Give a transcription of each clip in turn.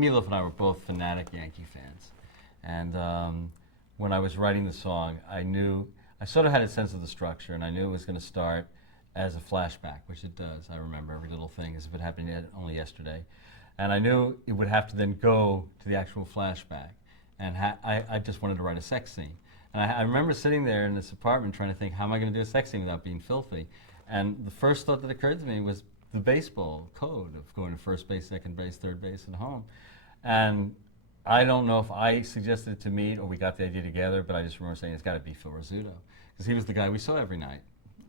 Meatloaf and I were both fanatic Yankee fans, and when I was writing the song, I sort of had a sense of the structure, and I knew it was going to start as a flashback, which it does. I remember every little thing as if it happened only yesterday, and I knew it would have to then go to the actual flashback, and I just wanted to write a sex scene. And I remember sitting there in this apartment trying to think, how am I going to do a sex scene without being filthy? And the first thought that occurred to me was the baseball code of going to first base, second base, third base, and home. And I don't know if I suggested it to Meat or we got the idea together, but I just remember saying it's got to be Phil Rizzuto, because he was the guy we saw every night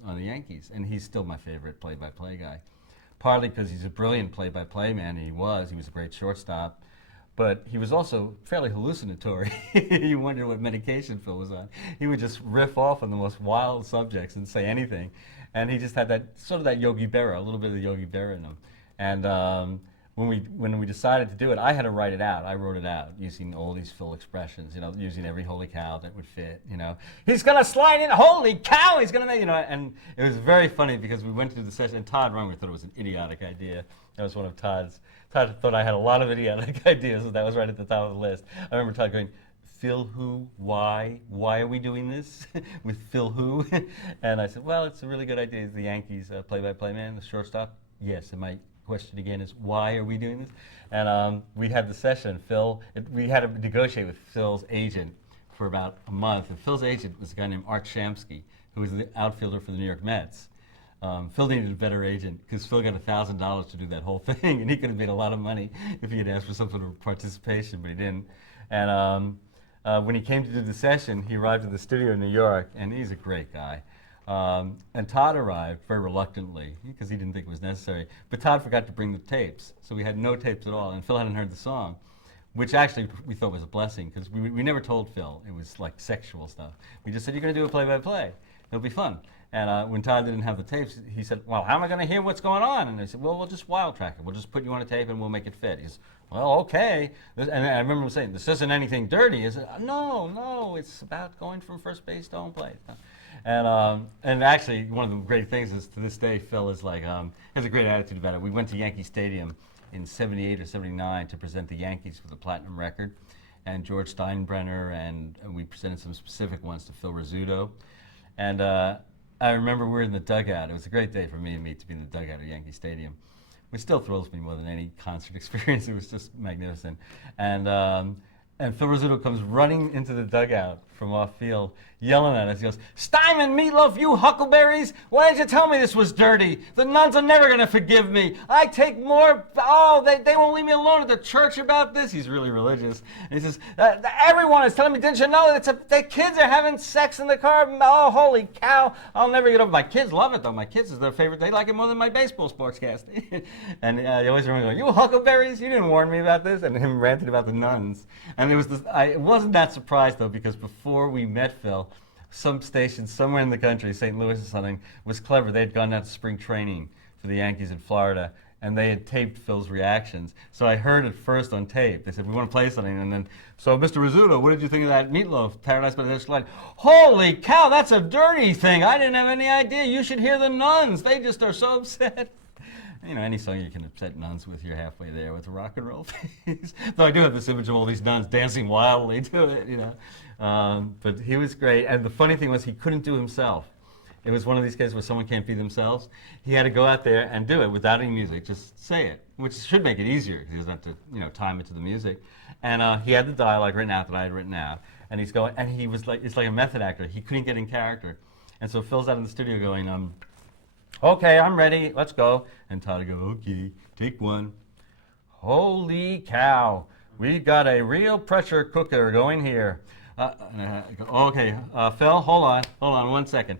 on the Yankees, and he's still my favorite play-by-play guy. Partly because he's a brilliant play-by-play man, and he was a great shortstop, but he was also fairly hallucinatory. You wonder what medication Phil was on. He would just riff off on the most wild subjects and say anything. And he just had that sort of that Yogi Berra, a little bit of the Yogi Berra in him. And when we decided to do it, I had to write it out. I wrote it out using all these Phil expressions, using every holy cow that would fit, He's going to slide in, holy cow, he's going to make, and it was very funny because we went to the session, and Todd Rundgren thought it was an idiotic idea. That was one of Todd thought I had a lot of idiotic ideas, and that was right at the top of the list. I remember Todd going, Phil who, why are we doing this with Phil who? And I said, well, it's a really good idea. He's the Yankees play-by-play man, the shortstop. Yes, and my question again is, why are we doing this? And we had the session, we had to negotiate with Phil's agent for about a month, and Phil's agent was a guy named Art Shamsky, who was the outfielder for the New York Mets. Phil needed a better agent because Phil got $1,000 to do that whole thing, and he could have made a lot of money if he had asked for some sort of participation, but he didn't. And when he came to do the session, he arrived at the studio in New York, and he's a great guy. And Todd arrived very reluctantly because he didn't think it was necessary. But Todd forgot to bring the tapes, so we had no tapes at all, and Phil hadn't heard the song, which actually we thought was a blessing because we never told Phil it was like sexual stuff. We just said, you're going to do a play-by-play. It'll be fun. And when Todd didn't have the tapes, he said, well, how am I going to hear what's going on? And I said, well, we'll just wild track it. We'll just put you on a tape and we'll make it fit. He said, well, okay. And I remember him saying, this isn't anything dirty, is it? No, it's about going from first base to home plate. And actually, one of the great things is to this day, Phil is like, has a great attitude about it. We went to Yankee Stadium in 78 or 79 to present the Yankees with a platinum record. And George Steinbrenner, and we presented some specific ones to Phil Rizzuto. And I remember we were in the dugout. It was a great day for me and Meat to be in the dugout at Yankee Stadium, which still thrills me more than any concert experience. It was just magnificent. And Phil Rizzuto comes running into the dugout from off field, yelling at us. He goes, Steinman, Meatloaf, you huckleberries! Why did you tell me this was dirty? The nuns are never going to forgive me. I take more, they won't leave me alone at the church about this. He's really religious. And he says, everyone is telling me, didn't you know the kids are having sex in the car? Oh, holy cow. I'll never get over it. My kids love it, though. My kids is their favorite. They like it more than my baseball sportscast. And he always remember going, you huckleberries, you didn't warn me about this. And him ranting about the nuns. And it was I wasn't that surprised, though, because before we met Phil, some station somewhere in the country, St. Louis or something, was clever. They had gone out to spring training for the Yankees in Florida, and they had taped Phil's reactions. So I heard it first on tape. They said, we want to play something. And then, so Mr. Rizzuto, what did you think of that Meatloaf, Paradise by the Dashlight? Holy cow, that's a dirty thing. I didn't have any idea. You should hear the nuns. They just are so upset. Any song you can upset nuns with, you're halfway there with a rock and roll piece. Though I do have this image of all these nuns dancing wildly to it, But he was great. And the funny thing was he couldn't do himself. It was one of these cases where someone can't be themselves. He had to go out there and do it without any music, just say it, which should make it easier because he doesn't have to, time it to the music. And he had the dialogue written out that I had written out. And he's going, and he was like, it's like a method actor. He couldn't get in character. And so Phil's out in the studio going, okay, I'm ready, let's go. And Todd would go, okay, take one. Holy cow, we got a real pressure cooker going here. And I go, okay, Phil, hold on 1 second.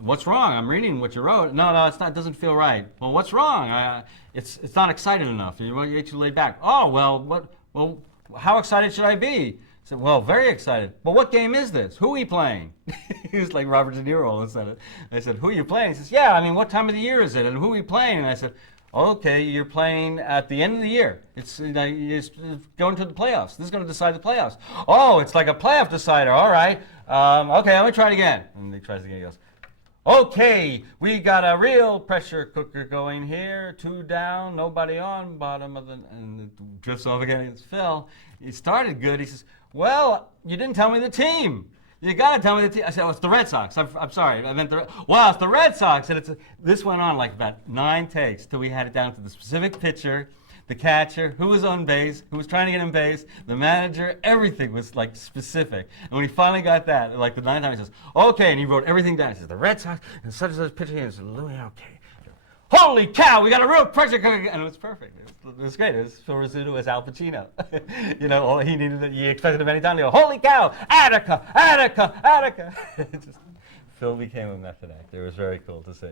What's wrong? I'm reading what you wrote. No, it's not, it doesn't feel right. Well, what's wrong? It's not excited enough. You get you laid back. Oh, well, how excited should I be? I said, well, very excited. Well, what game is this? Who are we playing? He was like Robert De Niro all of a sudden. I said, who are you playing? He says, yeah, what time of the year is it? And who are we playing? And I said, okay, you're playing at the end of the year. It's going to the playoffs. This is going to decide the playoffs. Oh, it's like a playoff decider. All right. Okay, let me try it again. And he tries again. He goes, Okay, we got a real pressure cooker going here. 2 down, nobody on, bottom of the, and it drifts off again. It's Phil. He started good. He says, well, you didn't tell me the team. You got to tell me the team. I said, oh, it's the Red Sox. I'm sorry. I meant well, it's the Red Sox. And this went on like about 9 takes till we had it down to the specific pitcher, the catcher, who was on base, who was trying to get on base, the manager, everything was like specific. And when he finally got that, like the 9th time, he says, okay, and he wrote everything down. He says, the Red Sox and such pitcher, and he said, okay. Holy cow, we got a real pressure cooker, and it was perfect. It was great. It was Phil Rizzuto as Al Pacino. You know, all he needed, he expected him any time to go, holy cow, Attica, Attica, Attica. Phil became a method actor. It was very cool to see.